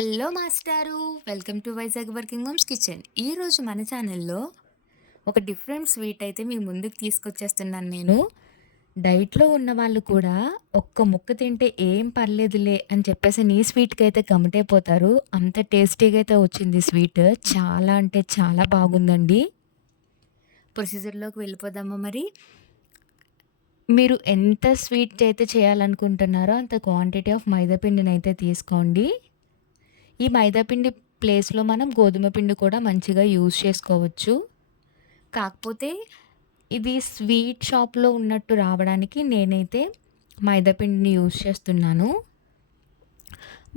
Hello మాస్టారు. Welcome to Vizag working moms kitchen. ఈరోజు మన ఛానల్‌లో ఒక డిఫరెంట్ స్వీట్ అయితే మీ ముందుకు తీసుకొచ్చేస్తున్నాను నేను. డైట్‌లో ఉన్నవాళ్ళు కూడా ఒక్క ముక్క తింటే ఏం పర్లేదులే అని చెప్పేసని ఈ స్వీట్‌కైతే కమిటైపోతారు. అంత టేస్టీగా అయితే వచ్చింది స్వీట్. చాలా అంటే చాలా బాగుందండి. ప్రొసీజర్‌లోకి వెళ్ళిపోదామా మరి? మీరు ఎంత స్వీట్ అయితే చేయాలనుకుంటున్నారో అంత క్వాంటిటీ ఆఫ్ మైదా పిండినైతే తీసుకోండి. ఈ మైదా పిండి ప్లేస్‌లో మనం గోధుమ పిండి కూడా మంచిగా యూజ్ చేసుకోవచ్చు. కాకపోతే ఇది స్వీట్ షాప్‌లో ఉన్నట్టు రావడానికి నేనైతే మైదా పిండిని యూజ్ చేస్తున్నాను.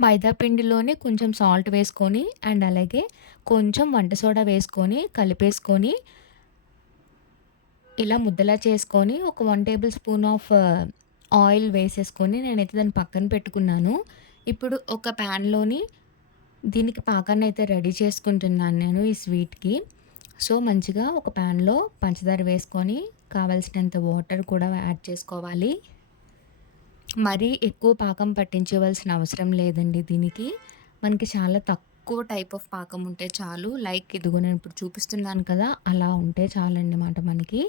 మైదా పిండిలోనే కొంచెం సాల్ట్ వేసుకొని అండ్ అలాగే కొంచెం వంట సోడా వేసుకొని కలిపేసుకొని ఇలా ముద్దలా చేసుకొని ఒక 1 టేబుల్ స్పూన్ ఆఫ్ ఆయిల్ వేసేసుకొని నేనైతే దాన్ని పక్కన పెట్టుకున్నాను. ఇప్పుడు ఒక ప్యాన్‌లోని దీనికి పాకాన్నయితే రెడీ చేసుకుంటున్నాను నేను ఈ స్వీట్‌కి. సో, మంచిగా ఒక ప్యాన్‌లో పంచదార వేసుకొని, కావాల్సినంత వాటర్ కూడా యాడ్ చేసుకోవాలి. మరీ ఎక్కువ పాకం పట్టించవలసిన అవసరం లేదండి దీనికి. మనకి చాలా తక్కువ టైప్ ఆఫ్ పాకం ఉంటే చాలు. లైక్ ఇదిగో నేను ఇప్పుడు చూపిస్తున్నాను కదా! అలా ఉంటే చాలన్నమాట మనకి.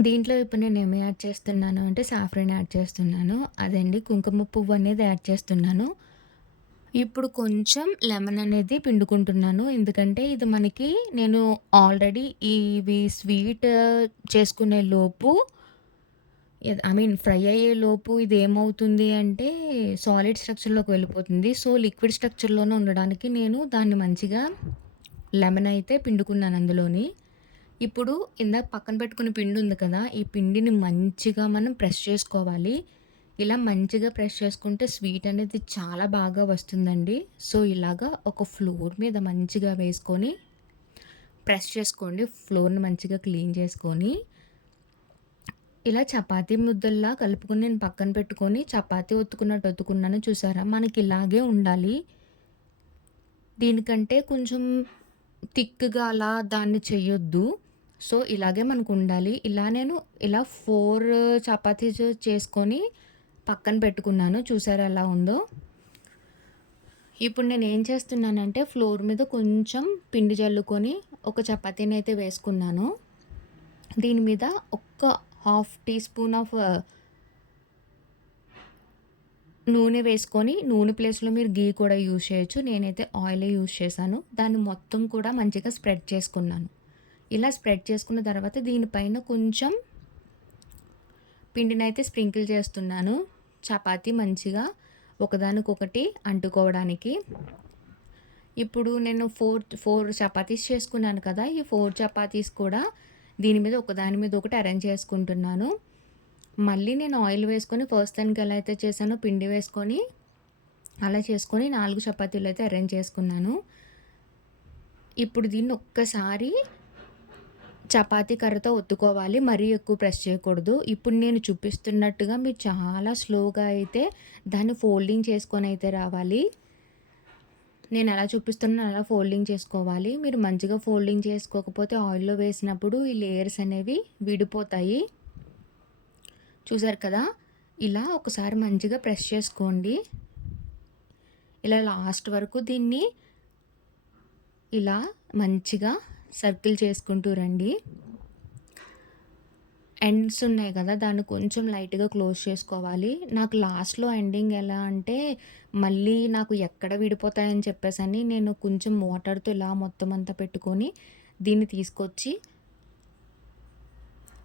దీంట్లో ఇప్పుడు నేనేమి యాడ్ చేస్తున్నాను అంటే సాఫ్రాన్ యాడ్ చేస్తున్నాను. అదండి కుంకుమ పువ్వు అనేది యాడ్ చేస్తున్నాను. ఇప్పుడు కొంచెం లెమన్ అనేది పిండుకుంటున్నాను. ఎందుకంటే ఇది మనకి నేను ఆల్రెడీ ఇవి స్వీట్ చేసుకునే లోపు ఐ మీన్ ఫ్రై అయ్యేలోపు ఇదేమవుతుంది అంటే సాలిడ్ స్ట్రక్చర్‌లోకి వెళ్ళిపోతుంది. సో, లిక్విడ్ స్ట్రక్చర్‌లోనే ఉండడానికి నేను దాన్ని మంచిగా లెమన్ అయితే పిండుకున్నాను అందులోని. ఇప్పుడు ఇందాక పక్కన పెట్టుకున్న పిండి ఉంది కదా! ఈ పిండిని మంచిగా మనం ప్రెస్ చేసుకోవాలి. ఇలా మంచిగా ప్రెస్ చేసుకుంటే స్వీట్ అనేది చాలా బాగా వస్తుందండి. సో, ఇలాగా ఒక ఫ్లోర్ మీద మంచిగా వేసుకొని ప్రెస్ చేసుకోండి. ఫ్లోర్‌ని మంచిగా క్లీన్ చేసుకొని, ఇలా చపాతీ ముద్దల్లా కలుపుకొని నేను పక్కన పెట్టుకొని చపాతీ ఒత్తుకున్నట్టు ఒత్తుకున్నాను చూసారా? మనకి ఇలాగే ఉండాలి. దీనికంటే కొంచెం థిక్‌గా అలా దాన్ని చెయ్యొద్దు. సో, ఇలాగే మనకుండాలి. ఇలా 4 చపాతీస్ చేసుకొని పక్కన పెట్టుకున్నాను. చూసారా ఎలా ఉందో? ఇప్పుడు నేనేం చేస్తున్నానంటే ఫ్లోర్ మీద కొంచెం పిండి జల్లుకొని ఒక చపాతీనైతే వేసుకున్నాను. దీని మీద ఒక్క హాఫ్ టీ స్పూన్ ఆఫ్ నూనె వేసుకొని, నూనె ప్లేస్‌లో మీరు ఘీ కూడా యూజ్ చేయొచ్చు. నేనైతే ఆయిలే యూజ్ చేశాను. దాన్ని మొత్తం కూడా మంచిగా స్ప్రెడ్ చేసుకున్నాను. ఇలా స్ప్రెడ్ చేసుకున్న తర్వాత దీనిపైన కొంచెం పిండినైతే స్ప్రింకిల్ చేస్తున్నాను. చపాతీ మంచిగా ఒకదానికొకటి అంటుకోవడానికి. ఇప్పుడు నేను 4 చపాతీస్ చేసుకున్నాను కదా! ఈ 4 చపాతీస్ కూడా దీని మీద ఒకదాని మీద ఒకటి అరేంజ్ చేసుకుంటున్నాను. మళ్ళీ నేను ఆయిల్ వేసుకొని ఫస్ట్ టైమ్‌కి ఎలా అయితే చేశానో పిండి వేసుకొని, అలా చేసుకొని 4 చపాతీలైతే అరేంజ్ చేసుకున్నాను. ఇప్పుడు దీన్ని ఒక్కసారి చపాతీ కర్రతో ఒత్తుకోవాలి. మరీ ఎక్కువ ప్రెస్ చేయకూడదు. ఇప్పుడు నేను చూపిస్తున్నట్టుగా మీరు చాలా స్లోగా అయితే దాన్ని ఫోల్డింగ్ చేసుకొనైతే రావాలి. నేనెలా చూపిస్తున్నానో అలా ఫోల్డింగ్ చేసుకోవాలి. మీరు మంచిగా ఫోల్డింగ్ చేసుకోకపోతే ఆయిల్‌లో వేసినప్పుడు ఈ లేయర్స్ అనేవి విడిపోతాయి. చూసారు కదా! ఇలా ఒకసారి మంచిగా ప్రెస్ చేసుకోండి. ఇలా లాస్ట్ వరకు దీన్ని ఇలా మంచిగా సర్కిల్ చేసుకుంటూ రండి. ఎండ్స్ ఉన్నాయి కదా! దాన్ని కొంచెం లైట్‌గా క్లోజ్ చేసుకోవాలి. నాకు లాస్ట్‌లో ఎండింగ్ ఎలా అంటే, మళ్ళీ నాకు ఎక్కడ విడిపోతాయని చెప్పేసని నేను కొంచెం వాటర్‌తో ఇలా మొత్తం అంతా పెట్టుకొని, దీన్ని తీసుకొచ్చి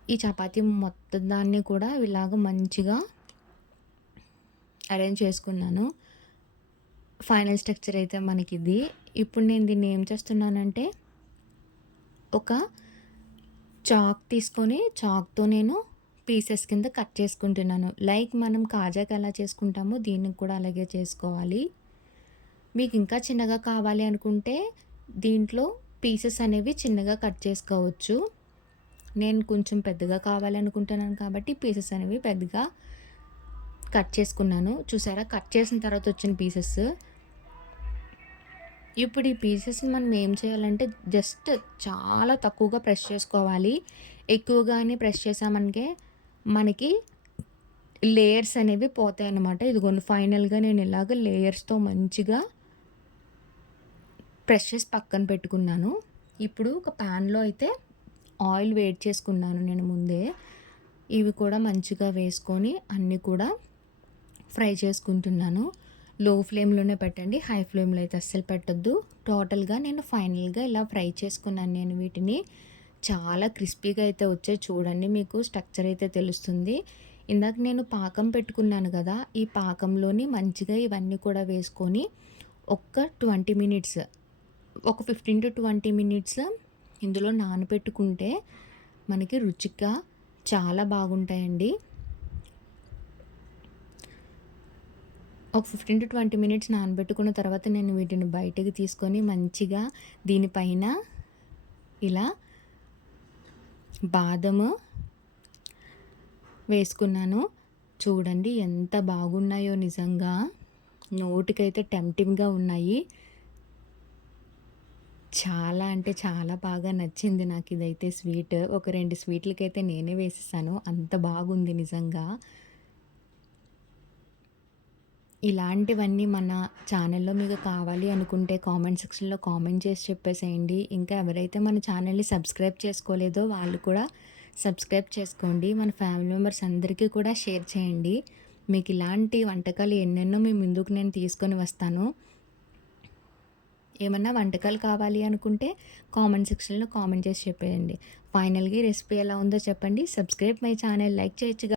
ఈ చపాతీ మొత్తం దాన్ని కూడా ఇలాగ మంచిగా అరేంజ్ చేసుకున్నాను. ఫైనల్ స్ట్రక్చర్ అయితే మనకిది. ఇప్పుడు నేను దీన్ని ఏం చేస్తున్నానంటే, ఒక చాక్ తీసుకొని చాక్‌తో నేను పీసెస్ కింద కట్ చేసుకుంటున్నాను. లైక్ మనం కాజాకి ఎలా చేసుకుంటామో దీనికి కూడా అలాగే చేసుకోవాలి. మీకు ఇంకా చిన్నగా కావాలి అనుకుంటే దీంట్లో పీసెస్ అనేవి చిన్నగా కట్ చేసుకోవచ్చు. నేను కొంచెం పెద్దగా కావాలనుకుంటున్నాను కాబట్టి పీసెస్ అనేవి పెద్దగా కట్ చేసుకున్నాను. చూసారా కట్ చేసిన తర్వాత వచ్చిన పీసెస్. ఇప్పుడు ఈ పీసెస్‌ని మనం ఏం చేయాలంటే జస్ట్ చాలా తక్కువగా ప్రెస్ చేసుకోవాలి. ఎక్కువగానే ప్రెస్ చేశామనుకే మనకి లేయర్స్ అనేవి పోతాయన్నమాట. ఇదిగోండి ఫైనల్‌గా నేను ఇలాగ లేయర్స్‌తో మంచిగా ప్రెస్ చేసి పక్కన పెట్టుకున్నాను. ఇప్పుడు ఒక ప్యాన్‌లో అయితే ఆయిల్ వేడి చేసుకున్నాను నేను ముందే. ఇవి కూడా మంచిగా వేసుకొని అన్నీ కూడా ఫ్రై చేసుకుంటున్నాను. లో ఫ్లేమ్‌లోనే పెట్టండి. హై ఫ్లేమ్‌లో అయితే అస్సలు పెట్టొద్దు. టోటల్‌గా నేను ఫైనల్‌గా ఇలా ఫ్రై చేసుకున్నాను నేను వీటిని. చాలా క్రిస్పీగా అయితే వచ్చాయి చూడండి. మీకు స్ట్రక్చర్ అయితే తెలుస్తుంది. ఇందాక నేను పాకం పెట్టుకున్నాను గదా! ఈ పాకంలోని మంచిగా ఇవన్నీ కూడా వేసుకొని ఒక్క 20 మినిట్స్, ఒక 15-20 మినిట్స్ ఇందులో నానబెట్టుకుంటే మనకి రుచిగా చాలా బాగుంటాయండి. ఒక 15-20 మినిట్స్ నానబెట్టుకున్న తర్వాత నేను వీటిని బయటకి తీసుకొని మంచిగా దీనిపైన ఇలా బాదము వేసుకున్నాను. చూడండి ఎంత బాగున్నాయో నిజంగా. నోటికైతే టెంప్టింగ్‌గా ఉన్నాయి. చాలా అంటే చాలా బాగా నచ్చింది నాకిదైతే స్వీట్. ఒక 2 స్వీట్లకైతే నేనే వేసేసాను. అంత బాగుంది నిజంగా. ఇలాంటివన్నీ మన ఛానల్‌లో మీకు కావాలి అనుకుంటే కామెంట్ సెక్షన్‌లో కామెంట్ చేసి చెప్పేసేయండి. ఇంకా ఎవరైతే మన ఛానల్‌ని సబ్స్క్రైబ్ చేసుకోలేదో వాళ్ళు కూడా సబ్స్క్రైబ్ చేసుకోండి. మన ఫ్యామిలీ మెంబర్స్ అందరికీ కూడా షేర్ చేయండి. మీకు ఇలాంటి వంటకాలు ఎన్నెన్నో మీ ముందుకు నేను తీసుకొని వస్తాను. ఏమన్నా వంటకాలు కావాలి అనుకుంటే కామెంట్ సెక్షన్‌లో కామెంట్ చేసి చెప్పేయండి. ఫైనల్‌గా ఈ రెసిపీ ఎలా ఉందో చెప్పండి. సబ్స్క్రైబ్ మై ఛానల్ లైక్ చేయొచ్చుగా.